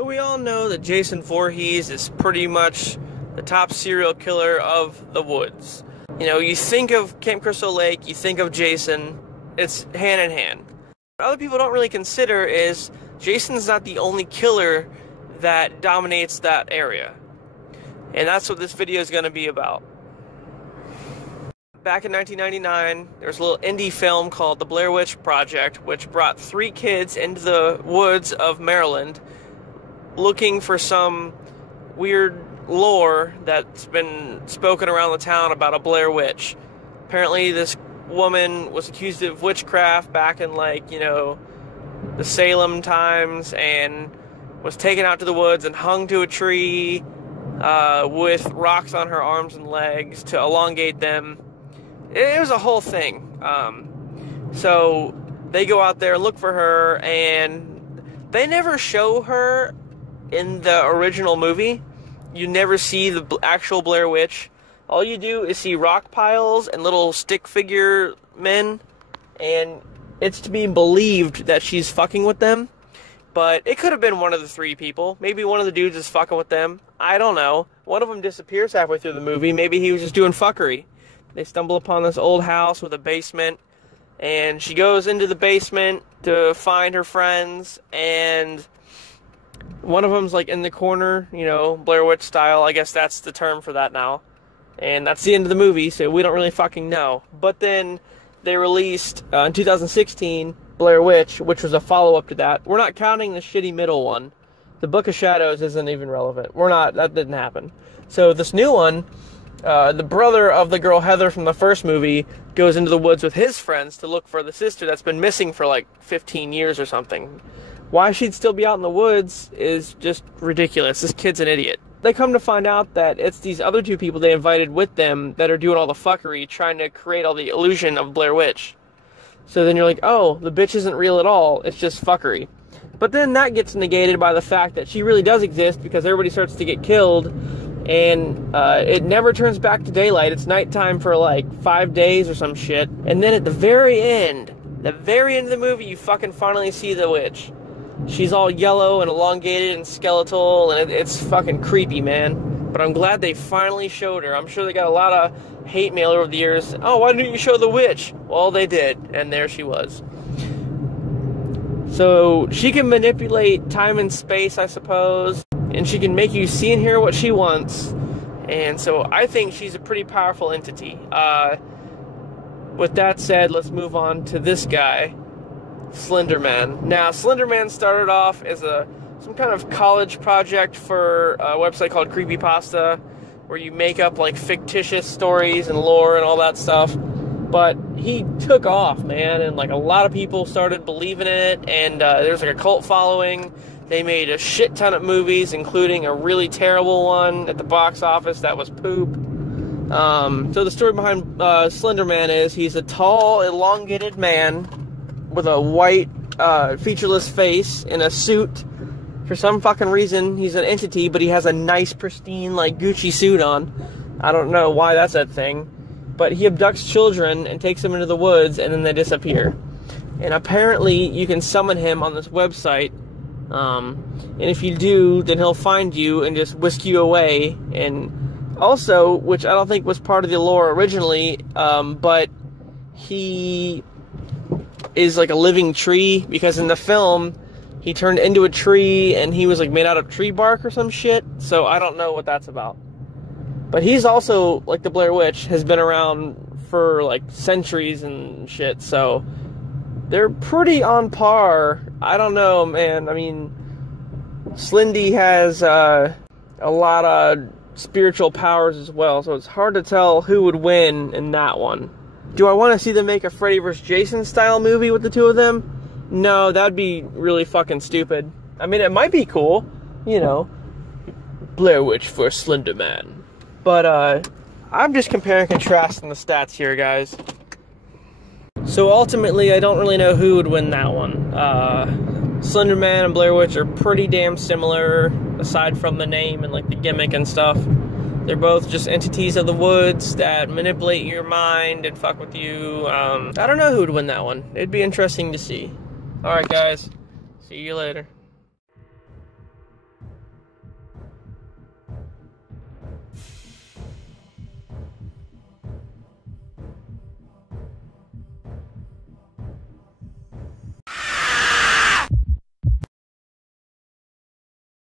So we all know that Jason Voorhees is pretty much the top serial killer of the woods. You know, you think of Camp Crystal Lake, you think of Jason, it's hand in hand. What other people don't really consider is Jason's not the only killer that dominates that area. And that's what this video is going to be about. Back in 1999, there was a little indie film called The Blair Witch Project, which brought 3 kids into the woods of Maryland looking for some weird lore that's been spoken around the town about a Blair Witch. Apparently this woman was accused of witchcraft back in, like, you know, the Salem times, and was taken out to the woods and hung to a tree with rocks on her arms and legs to elongate them. It was a whole thing. So they go out there and look for her, and they never show her in the original movie. You never see the actual Blair Witch. All you do is see rock piles and little stick figure men, and it's to be believed that she's fucking with them. But it could have been one of the 3 people. Maybe one of the dudes is fucking with them. I don't know. One of them disappears halfway through the movie. Maybe he was just doing fuckery. They stumble upon this old house with a basement, and she goes into the basement to find her friends, and one of them's like in the corner, you know, Blair Witch style. I guess that's the term for that now. And that's the end of the movie, so we don't really fucking know. But then they released, in 2016, Blair Witch, which was a follow-up to that. We're not counting the shitty middle one. The Book of Shadows isn't even relevant. That didn't happen. So this new one, the brother of the girl Heather from the first movie goes into the woods with his friends to look for the sister that's been missing for like 15 years or something. Why she'd still be out in the woods is just ridiculous. This kid's an idiot. They come to find out that it's these other 2 people they invited with them that are doing all the fuckery, trying to create all the illusion of Blair Witch. So then you're like, oh, the bitch isn't real at all, it's just fuckery. But then that gets negated by the fact that she really does exist, because everybody starts to get killed, and it never turns back to daylight. It's nighttime for like 5 days or some shit. And then at the very end of the movie, you fucking finally see the witch. She's all yellow and elongated and skeletal, and it's fucking creepy, man. But I'm glad they finally showed her. I'm sure they got a lot of hate mail over the years. Oh, why didn't you show the witch? Well, they did, and there she was. So she can manipulate time and space, I suppose, and she can make you see and hear what she wants. And so I think she's a pretty powerful entity. With that said, let's move on to this guy, Slender Man. Now, Slender Man started off as some kind of college project for a website called Creepypasta, where you make up like fictitious stories and lore and all that stuff. But he took off, man, and like a lot of people started believing in it, and there's like a cult following. They made a shit ton of movies, including a really terrible one at the box office that was poop. So the story behind Slender Man is he's a tall, elongated man with a white, featureless face in a suit. For some fucking reason, he's an entity, but he has a nice, pristine, like, Gucci suit on. I don't know why that's a thing. But he abducts children and takes them into the woods, and then they disappear. And apparently, you can summon him on this website. And if you do, then he'll find you and just whisk you away. And also, which I don't think was part of the lore originally, but he is like a living tree, because in the film he turned into a tree and he was like made out of tree bark or some shit. So I don't know what that's about. But he's also, like the Blair Witch, has been around for like centuries and shit, so they're pretty on par. I don't know, man. I mean, Slendy has a lot of spiritual powers as well, so it's hard to tell who would win in that one. Do I want to see them make a Freddy vs. Jason style movie with the 2 of them? No, that'd be really fucking stupid. I mean, it might be cool, you know, Blair Witch for Slender Man. But, I'm just comparing and contrasting the stats here, guys. So ultimately, I don't really know who would win that one. Slender Man and Blair Witch are pretty damn similar, aside from the name and, like, the gimmick and stuff. They're both just entities of the woods that manipulate your mind and fuck with you. I don't know who would win that one. It'd be interesting to see. Alright, guys. See you later.